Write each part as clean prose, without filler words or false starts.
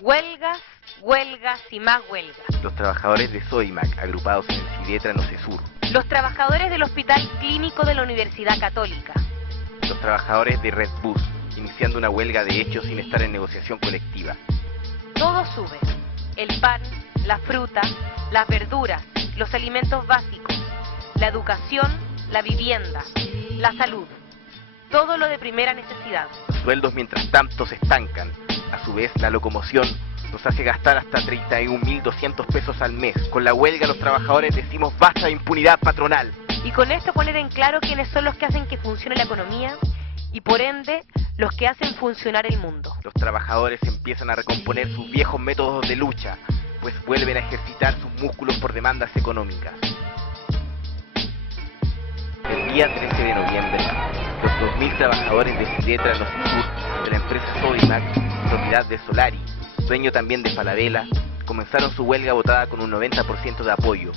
Huelgas, huelgas y más huelgas. Los trabajadores de Sodimac, agrupados en el Sidetra Nocesur. Los trabajadores del Hospital Clínico de la Universidad Católica. Los trabajadores de Red Bus, iniciando una huelga de hecho sin estar en negociación colectiva. Todo sube. El pan, la fruta, las verduras, los alimentos básicos, la educación, la vivienda, la salud. Todo lo de primera necesidad. Los sueldos mientras tanto se estancan. A su vez, la locomoción nos hace gastar hasta 31.200 pesos al mes. Con la huelga los trabajadores decimos basta de impunidad patronal. Y con esto poner en claro quiénes son los que hacen que funcione la economía y por ende los que hacen funcionar el mundo. Los trabajadores empiezan a recomponer sus viejos métodos de lucha, pues vuelven a ejercitar sus músculos por demandas económicas. El día 13 de noviembre, los 2.000 trabajadores de Sidetra Nocesur, de la empresa Sodimac, propiedad de Solari, dueño también de Falabella, comenzaron su huelga votada con un 90% de apoyo,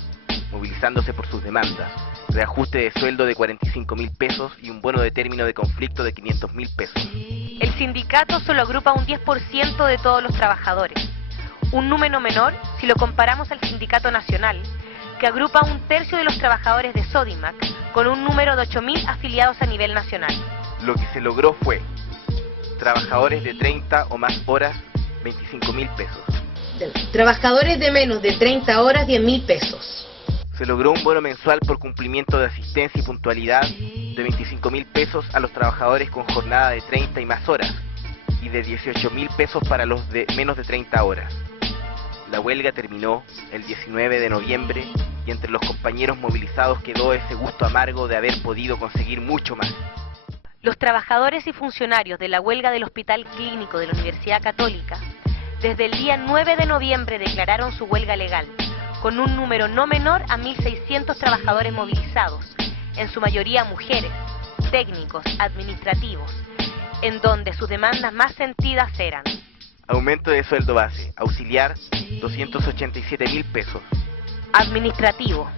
movilizándose por sus demandas, reajuste de sueldo de 45.000 pesos y un bono de término de conflicto de 500.000 pesos. El sindicato solo agrupa un 10% de todos los trabajadores, un número menor si lo comparamos al sindicato nacional, que agrupa un tercio de los trabajadores de Sodimac, con un número de 8.000 afiliados a nivel nacional. Lo que se logró fue trabajadores de 30 o más horas, 25.000 pesos. Trabajadores de menos de 30 horas, 10.000 pesos. Se logró un bono mensual por cumplimiento de asistencia y puntualidad de 25.000 pesos a los trabajadores con jornada de 30 y más horas y de 18.000 pesos para los de menos de 30 horas. La huelga terminó el 19 de noviembre y entre los compañeros movilizados quedó ese gusto amargo de haber podido conseguir mucho más. Los trabajadores y funcionarios de la huelga del Hospital Clínico de la Universidad Católica, desde el día 9 de noviembre declararon su huelga legal, con un número no menor a 1.600 trabajadores movilizados, en su mayoría mujeres, técnicos, administrativos, en donde sus demandas más sentidas eran: aumento de sueldo base, auxiliar, 287.000 pesos. Administrativo,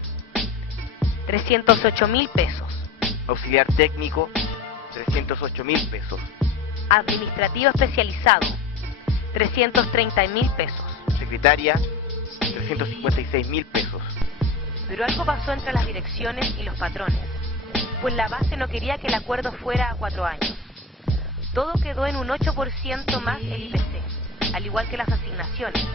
308.000 pesos. Auxiliar técnico, 308.000 pesos. Administrativo especializado, 330.000 pesos. Secretaria, 356.000 pesos. Pero algo pasó entre las direcciones y los patrones, pues la base no quería que el acuerdo fuera a 4 años. Todo quedó en un 8% más el IPC, al igual que las asignaciones,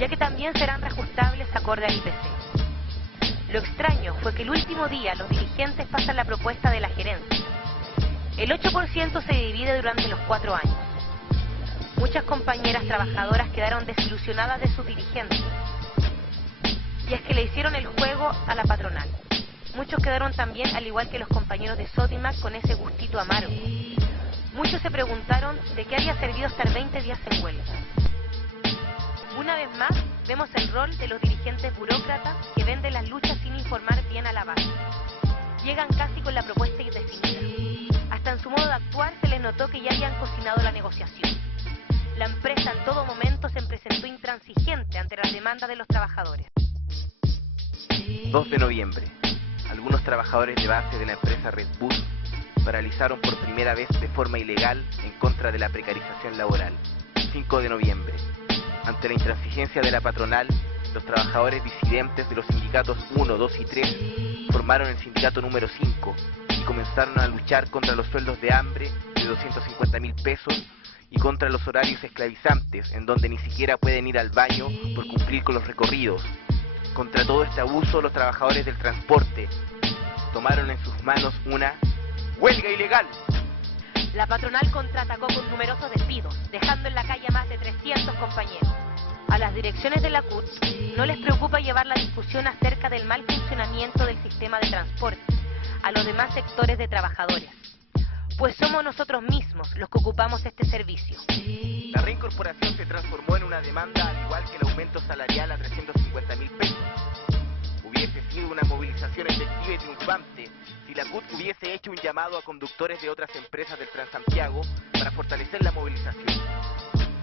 ya que también serán reajustables acorde al IPC. Lo extraño fue que el último día los dirigentes pasan la propuesta de la gerencia. El 8% se divide durante los 4 años. Muchas compañeras trabajadoras quedaron desilusionadas de sus dirigentes. Y es que le hicieron el juego a la patronal. Muchos quedaron también, al igual que los compañeros de Sodimac, con ese gustito amargo. Muchos se preguntaron de qué había servido estar 20 días en huelga. Una vez más, vemos el rol de los dirigentes burócratas que venden las luchas sin informar bien a la base. Llegan casi con la propuesta indefinida. Hasta en su modo de actuar se les notó que ya habían cocinado la negociación. La empresa en todo momento se presentó intransigente ante las demandas de los trabajadores. 2 de noviembre. Algunos trabajadores de base de la empresa Red Bus paralizaron por primera vez de forma ilegal en contra de la precarización laboral. 5 de noviembre. Ante la intransigencia de la patronal, los trabajadores disidentes de los sindicatos 1, 2 y 3 formaron el sindicato número 5 y comenzaron a luchar contra los sueldos de hambre de 250.000 pesos y contra los horarios esclavizantes, en donde ni siquiera pueden ir al baño por cumplir con los recorridos. Contra todo este abuso, los trabajadores del transporte tomaron en sus manos una huelga ilegal. La patronal contraatacó con numerosos despidos, dejando en la calle a más de 300 compañeros. A las direcciones de la CUT no les preocupa llevar la discusión acerca del mal funcionamiento del sistema de transporte a los demás sectores de trabajadores, pues somos nosotros mismos los que ocupamos este servicio. La reincorporación se transformó en una demanda al igual que el aumento salarial a 350.000 pesos. Hubiese sido una movilización efectiva y triunfante si la CUT hubiese hecho un llamado a conductores de otras empresas del Transantiago para fortalecer la movilización.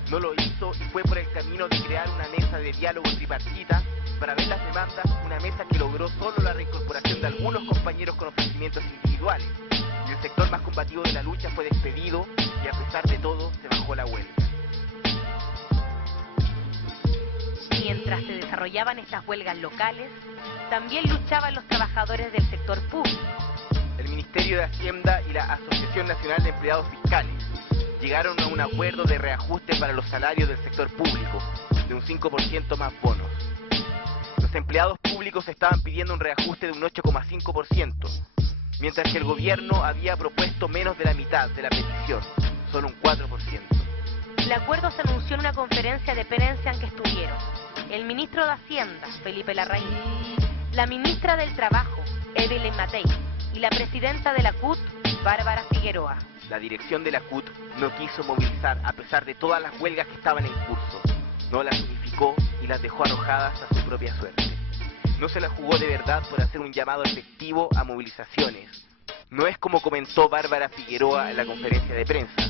No lo hizo y fue por el camino de crear una mesa de diálogo tripartita para ver las demandas, una mesa que logró solo la reincorporación de algunos compañeros con ofrecimientos individuales. Y el sector más combativo de la lucha fue despedido y a pesar de todo se bajó la huelga. desarrollaban estas huelgas locales, también luchaban los trabajadores del sector público. El Ministerio de Hacienda y la Asociación Nacional de Empleados Fiscales llegaron a un acuerdo de reajuste para los salarios del sector público, de un 5% más bonos. Los empleados públicos estaban pidiendo un reajuste de un 8,5%, mientras que el gobierno había propuesto menos de la mitad de la petición, solo un 4%. El acuerdo se anunció en una conferencia de prensa en que estuvieron el ministro de Hacienda, Felipe Larraín, la ministra del Trabajo, Evelyn Matei, y la presidenta de la CUT, Bárbara Figueroa. La dirección de la CUT no quiso movilizar a pesar de todas las huelgas que estaban en curso. No las unificó y las dejó arrojadas a su propia suerte. No se la jugó de verdad por hacer un llamado efectivo a movilizaciones. No es como comentó Bárbara Figueroa en la conferencia de prensa.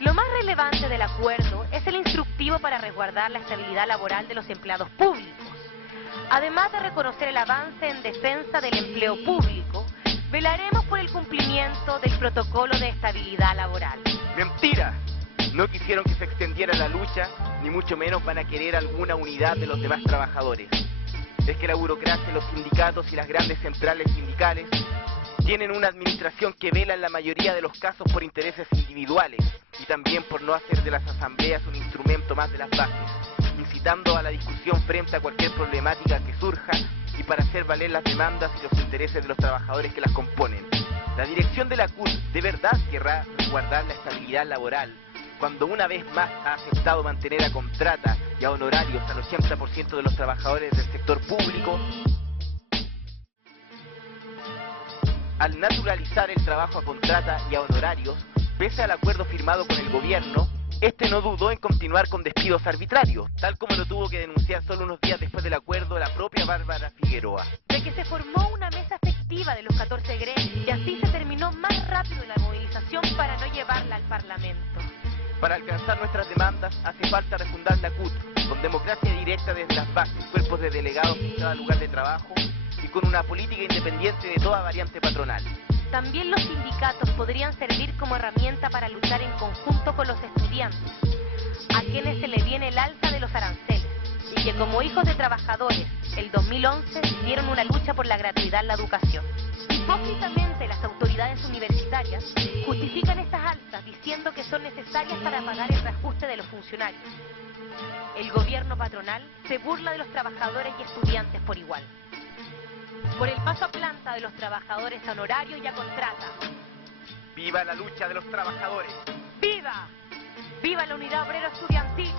Lo más relevante del acuerdo es el instructivo para resguardar la estabilidad laboral de los empleados públicos. Además de reconocer el avance en defensa del empleo público, velaremos por el cumplimiento del protocolo de estabilidad laboral. ¡Mentira! No quisieron que se extendiera la lucha, ni mucho menos van a querer alguna unidad de los demás trabajadores. Es que la burocracia, los sindicatos y las grandes centrales sindicales tienen una administración que vela en la mayoría de los casos por intereses individuales y también por no hacer de las asambleas un instrumento más de las bases, incitando a la discusión frente a cualquier problemática que surja y para hacer valer las demandas y los intereses de los trabajadores que las componen. La dirección de la CUT de verdad querrá resguardar la estabilidad laboral, cuando una vez más ha aceptado mantener a contrata y a honorarios al 80% de los trabajadores del sector público. Al naturalizar el trabajo a contrata y a honorarios, pese al acuerdo firmado con el gobierno, este no dudó en continuar con despidos arbitrarios, tal como lo tuvo que denunciar solo unos días después del acuerdo la propia Bárbara Figueroa. De que se formó una mesa efectiva de los 14 gremios y así se terminó más rápido la movilización para no llevarla al Parlamento. Para alcanzar nuestras demandas hace falta refundar la CUT, con democracia directa desde las bases, cuerpos de delegados en cada lugar de trabajo y con una política independiente de toda variante patronal. También los sindicatos podrían servir como herramienta para luchar en conjunto con los estudiantes, a quienes se le viene el alza de los aranceles, y que como hijos de trabajadores, el 2011 dieron una lucha por la gratuidad en la educación. Hipócritamente, las autoridades universitarias justifican estas alzas diciendo que son necesarias para pagar el reajuste de los funcionarios. El gobierno patronal se burla de los trabajadores y estudiantes por igual. Por el paso a planta de los trabajadores a honorario y a contrata. ¡Viva la lucha de los trabajadores! ¡Viva! ¡Viva la unidad obrera estudiantil!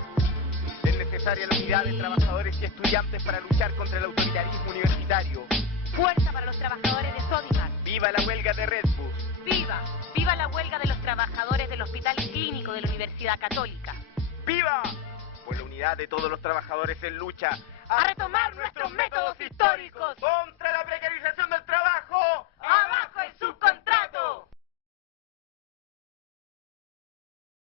Es necesaria la unidad de trabajadores y estudiantes para luchar contra el autoritarismo universitario. ¡Fuerza para los trabajadores de Sodimac! ¡Viva la huelga de Red Bus! ¡Viva! ¡Viva la huelga de los trabajadores del Hospital Clínico de la Universidad Católica! ¡Viva! Por la unidad de todos los trabajadores en lucha ¡A retomar nuestros métodos históricos!